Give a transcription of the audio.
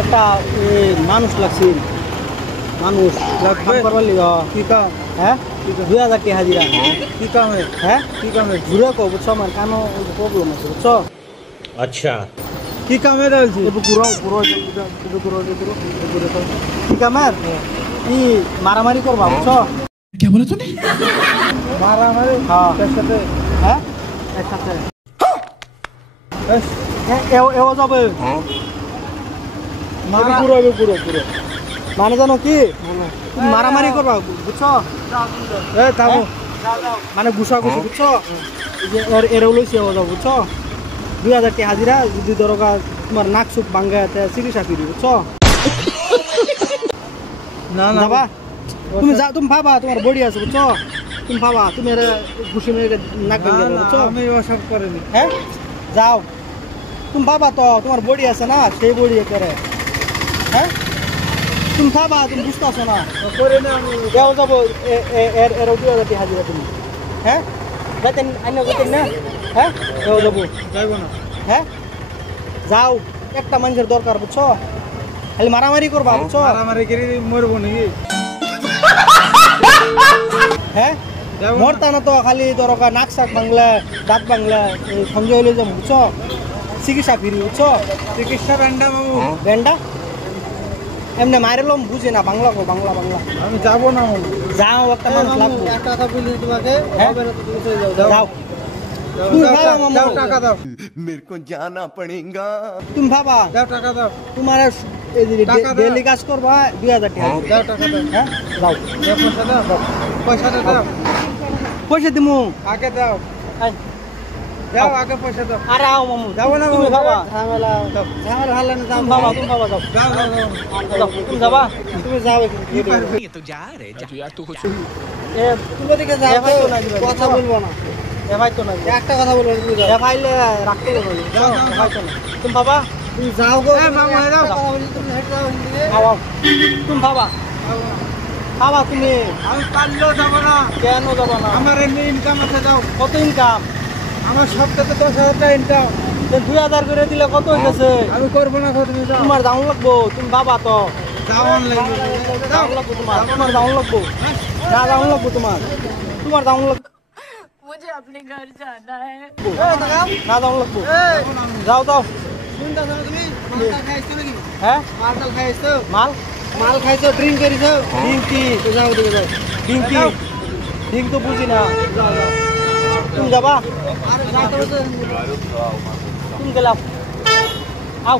একটা মানুষ লাগছে মানুষ কাম করবার লিগ কি কাম হ্যাঁ 2000 টাকা হাজিরা কি কাম হ্যাঁ কি কাম ঘুরে কো বুঝছো আমার কানো প্রবলেম আছে বুঝছো अच्छा কি কামে বলছি পুরো পুরো কি কামের কি মারামারি করবা বুঝছো क्या बोला तूने মারামারি হ্যাঁ একসাথে হ্যাঁ একসাথে এও যাবে পুরো পুরো মানে জানো কি মারামারি করবা বুঝছো মানে গুছা গুছি বুঝছো এরাও লইছে ও যাও বুঝছো 2000 টাকা হাজিরা যদি দরকা তোমার নাক সুখ ভাঙ্গা চিকিৎসা ফিরি বুঝছো না না বাবা তুমি ভাবা তোমার বডি আছে বুঝছো তুমি ভাবা তুমি এর ঘুষি মেরে নাক ভাঙ্গা বুঝছো আমি ওসব করিনি হ্যাঁ যাও তুমি ভাবা তো তোমার বডি আছে না সেই বডি করে হ্যাঁ তুমি ভাবা তুমি বুঝতেছো না করে না আমি যাও যাবো এর 2000 টাকা হাজিরা তুমি হ্যাঁ যাইতেন আইনা যাইতেন না হ্যাঁ যাও যাবো যাইবো না হ্যাঁ যাও একটা মানুষের দরকার বুঝছো খালি মারামারি করবা বুঝছো মারামারি করে মরবো নাকি হ্যাঁ মরতা না তো খালি দরকার নাক শাক বাংলা দাঁত বাংলা সঞ্জয় হলে যাবো বুঝছো চিকিৎসা ফিরি বুঝছো চিকিৎসা ব্যান্ডা বাবু ব্যান্ডা এমনি মারেলাম বুঝে না বাংলা কো বাংলা বাংলা আমি যাবো না যাও একটা মানুষ লাগবো একটা কথা বলি তোমাকে হবে না তুমি যাও যাও টাকা দাও मेरे को जाना पड़ेगा তুমি ভাবা দাও টাকা দাও তোমার ডেলি কাজ করবা 2000 টাকা দাও টাকা দাও হ্যাঁ দাও পয়সা দাও পয়সা দিমু আগে দাও যাও আগে পয়সা দাও আরে আও মামু যাবো না তুমি ভাবা ঝামেলা ভালো না যাও ভাবা তুমি ভাবা যাও তুমি যাবা তুমি যাও ये तो जा रहे यार तू कुछ এ তুমি দিকে যাও কথা বলবো না এ ভাই তো না একটা কথা বলবো তুমি যাও এ ভাইলে রাখতে বলবো যাও ভাই তো না তুমি ভাবা তুমি যাও গো এ মামু যাও কথা বলি তুমি হেড যাও হিন্দিতে আও তুমি ভাবা ভাবা তুমি আমি পারলেও যাব না কেন যাব না আমার এমনি ইনকাম আছে যাও কত ইনকাম আমার সপ্তাহে 10,000 টাকা ইনকাম 2000 করে দিলে কত হইছে আমি করব না তুমি যাও তোমার দাম লাগবো তুমি ভাবা তো দাওয়ান লাগবে দাম লাগবো তোমার দাম লাগবো না দাম লাগবো তোমার দাম লাগবো मुझे अपने घर जाना है না দাম লাগবো যাও যাও শুনতা তুমি মালটা খাইছো নাকি হ্যাঁ মালটা খাইছো মাল খাইছো ড্রিঙ্ক করিছো ড্রিঙ্ক কি যাও দিকে যাও ড্রিঙ্ক কি ড্রিঙ্ক তো বুঝি না তুমি যাবা আর রাতে তুমি গেলাম আও